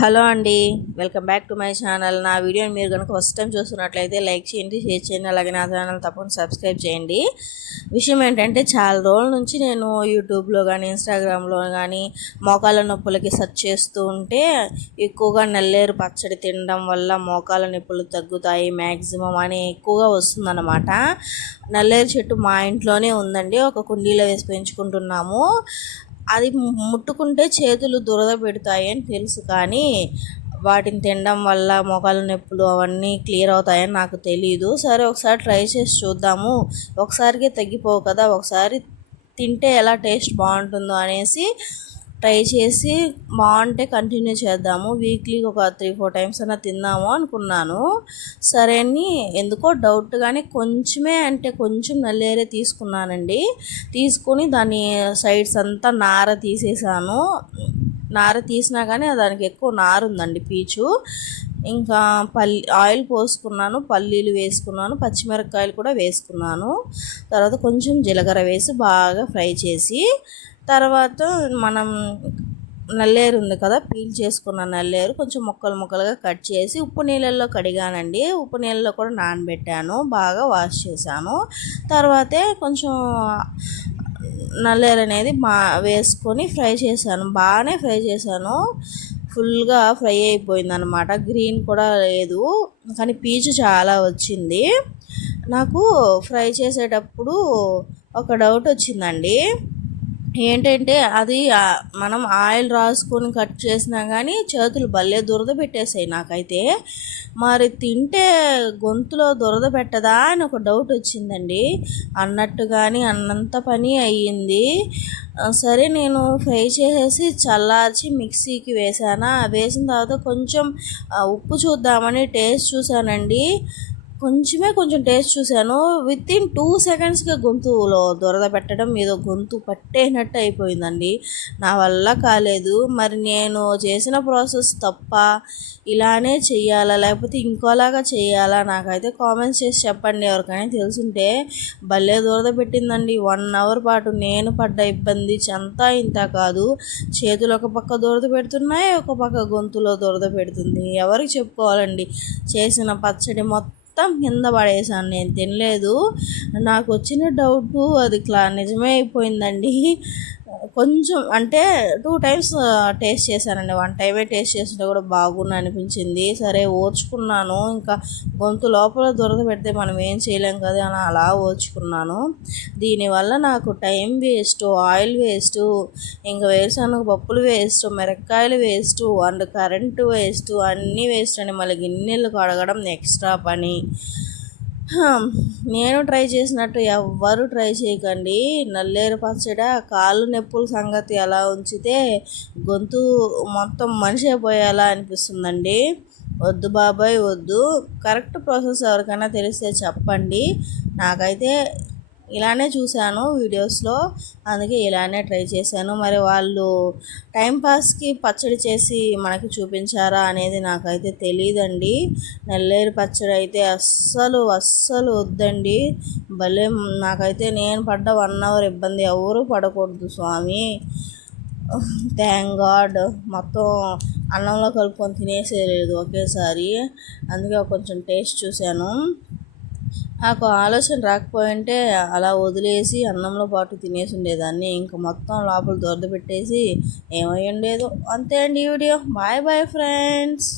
Hello అండి welcome back to my channel. నా వీడియోని మీరు కనుక ఫస్ట్ టైం చూస్తున్నట్లయితే లైక్ చేయండి షేర్ చేయండి అలాగే నా ఛానల్ తప్పకుండా సబ్స్క్రైబ్ చేయండి. విషయం ఏంటంటే చాలా రోజుల నుంచి నేను యూట్యూబ్లో కానీ ఇన్స్టాగ్రామ్లో కానీ మోకాల నొప్పులకి సెర్చ్ చేస్తూ ఉంటే ఎక్కువగా నల్లేరు పచ్చడి తినడం వల్ల మోకాల నొప్పులు తగ్గుతాయి మ్యాక్సిమం అని ఎక్కువగా వస్తుందన్నమాట. నల్లేరు చెట్టు మా ఇంట్లోనే ఉందండి ఒక కుండీలో వేసి పెంచుకుంటున్నాము. అది ముట్టుకుంటే చేతులు దురద పెడతాయి అని తెలుసు కానీ వాటిని తినడం వల్ల మొఖాల నొప్పులు అవన్నీ క్లియర్ అవుతాయని నాకు తెలియదు సరే ఒకసారి ట్రై చేసి చూద్దాము. ఒకసారికే తగ్గిపోవు కదా ఒకసారి తింటే ఎలా టేస్ట్ బాగుంటుందో అనేసి ట్రై చేసి బాగుంటే కంటిన్యూ చేద్దాము. వీక్లీ ఒక త్రీ ఫోర్ టైమ్స్ అయినా తిందాము అనుకున్నాను. సరే అని ఎందుకో డౌట్ కానీ కొంచెమే అంటే కొంచెం నల్లేరే తీసుకున్నానండి. తీసుకొని దాని సైడ్స్ అంతా నార తీసేసాను. నార తీసినా కానీ దానికి ఎక్కువ నార ఉందండి పీచు. ఇంకా పల్లి ఆయిల్ పోసుకున్నాను పల్లీలు వేసుకున్నాను పచ్చిమిరపకాయలు కూడా వేసుకున్నాను. తర్వాత కొంచెం జీలకర్ర వేసి బాగా ఫ్రై చేసి తర్వాత మనం నల్లేరు ఉంది కదా పీల్ చేసుకున్న నల్లేరు కొంచెం ముక్కలు ముక్కలుగా కట్ చేసి ఉప్పు నీళ్ళల్లో కడిగానండి. ఉప్పు నీళ్ళలో కూడా నానబెట్టాను బాగా వాష్ చేశాను. తర్వాతే కొంచెం నల్లేరు అనేది మా వేసుకొని ఫ్రై చేశాను బాగానే ఫ్రై చేశాను. ఫుల్గా ఫ్రై అయిపోయింది అనమాట గ్రీన్ కూడా లేదు కానీ పీచు చాలా వచ్చింది. నాకు ఫ్రై చేసేటప్పుడు ఒక డౌట్ వచ్చిందండి. ఏంటంటే అది మనం ఆయిల్ రాసుకొని కట్ చేసినా కానీ చేతులు భలే దురద పెట్టేసాయి నాకైతే. మరి తింటే గొంతులో దురద పెట్టదా అని ఒక డౌట్ వచ్చిందండి. అన్నట్టు కానీ అన్నంత పని అయ్యింది. సరే నేను ఫ్రై చేసేసి చల్లార్చి మిక్సీకి వేసానా. వేసిన తర్వాత కొంచెం ఉప్పు చూద్దామని టేస్ట్ చూసానండి. కొంచెమే కొంచెం టేస్ట్ చూశాను. విత్ ఇన్ టూ సెకండ్స్గా గొంతులో దొరద పెట్టడం ఏదో గొంతు పట్టేనట్టు అయిపోయిందండి. నా వల్ల కాలేదు. మరి నేను చేసిన ప్రాసెస్ తప్ప ఇలానే చెయ్యాలా? లేకపోతే ఇంకోలాగా చేయాలా నాకైతే కామెంట్స్ చేసి చెప్పండి. ఎవరికైనా తెలుసుంటే భలే దొరద పెట్టిందండి. వన్ అవర్ పాటు నేను పడ్డ ఇబ్బంది అంతా ఇంత కాదు. చేతులు ఒక పక్క దొరద పెడుతున్నాయి ఒక పక్క గొంతులో దొరద పెడుతుంది. ఎవరికి చెప్పుకోవాలండి? చేసిన పచ్చడి మొత్తం మొత్తం కింద పడేసాను నేను తినలేదు. నాకు వచ్చిన డౌట్ అది క్లా నిజమే అయిపోయిందండి. కొంచెం అంటే టూ టైమ్స్ టేస్ట్ చేశానండి. వన్ టైమే టేస్ట్ చేస్తుంటే కూడా బాగుంది అనిపించింది. సరే ఓర్చుకున్నాను. ఇంకా గొంతు లోపల దురద పెడితే మనం ఏం చేయలేం కదా అని అలా ఓర్చుకున్నాను. దీనివల్ల నాకు టైం వేస్ట్ ఆయిల్ వేస్ట్ ఇంకా వేరుశనగ పప్పులు వేస్ట్ మిరక్కాయలు వేస్ట్ అండ్ కరెంటు వేస్ట్ అన్నీ వేస్ట్ అండి. మళ్ళీ గిన్నెలు కడగడం ఎక్స్ట్రా పని. నేను ట్రై చేసినట్టు ఎవ్వరు ట్రై చేయకండి. నల్లేరు పచ్చడ కాళ్ళు నొప్పుల సంగతి ఎలా ఉంచితే గొంతు మొత్తం మనిషి అయిపోయేలా అనిపిస్తుందండి. వద్దు బాబాయ్ వద్దు. కరెక్ట్ ప్రాసెస్ ఎవరికైనా తెలిస్తే చెప్పండి. నాకైతే ఇలానే చూశాను వీడియోస్లో. అందుకే ఇలానే ట్రై చేశాను. మరి వాళ్ళు టైంపాస్కి పచ్చడి చేసి మనకి చూపించారా అనేది నాకైతే తెలియదండి నల్లేరు పచ్చడి అయితే అస్సలు అస్సలు వద్దండి. భలే నాకైతే నేను పడ్డ వన్ అవర్ ఇబ్బంది. ఎవరు పడకూడదు స్వామి. Thank God. మొత్తం అన్నంలో కలుపుకొని తినేసేయలేదు ఒకేసారి. అందుకే కొంచెం టేస్ట్ చూశాను. నాకు ఆలోచన రాకపోయింటే అలా వదిలేసి అన్నంలో పాటు తినేసి ఉండేదాన్ని. ఇంకా మొత్తం లోపల దొరద పెట్టేసి ఏమై ఉండేదో. అంతే అండి ఈ వీడియో. Bye bye friends.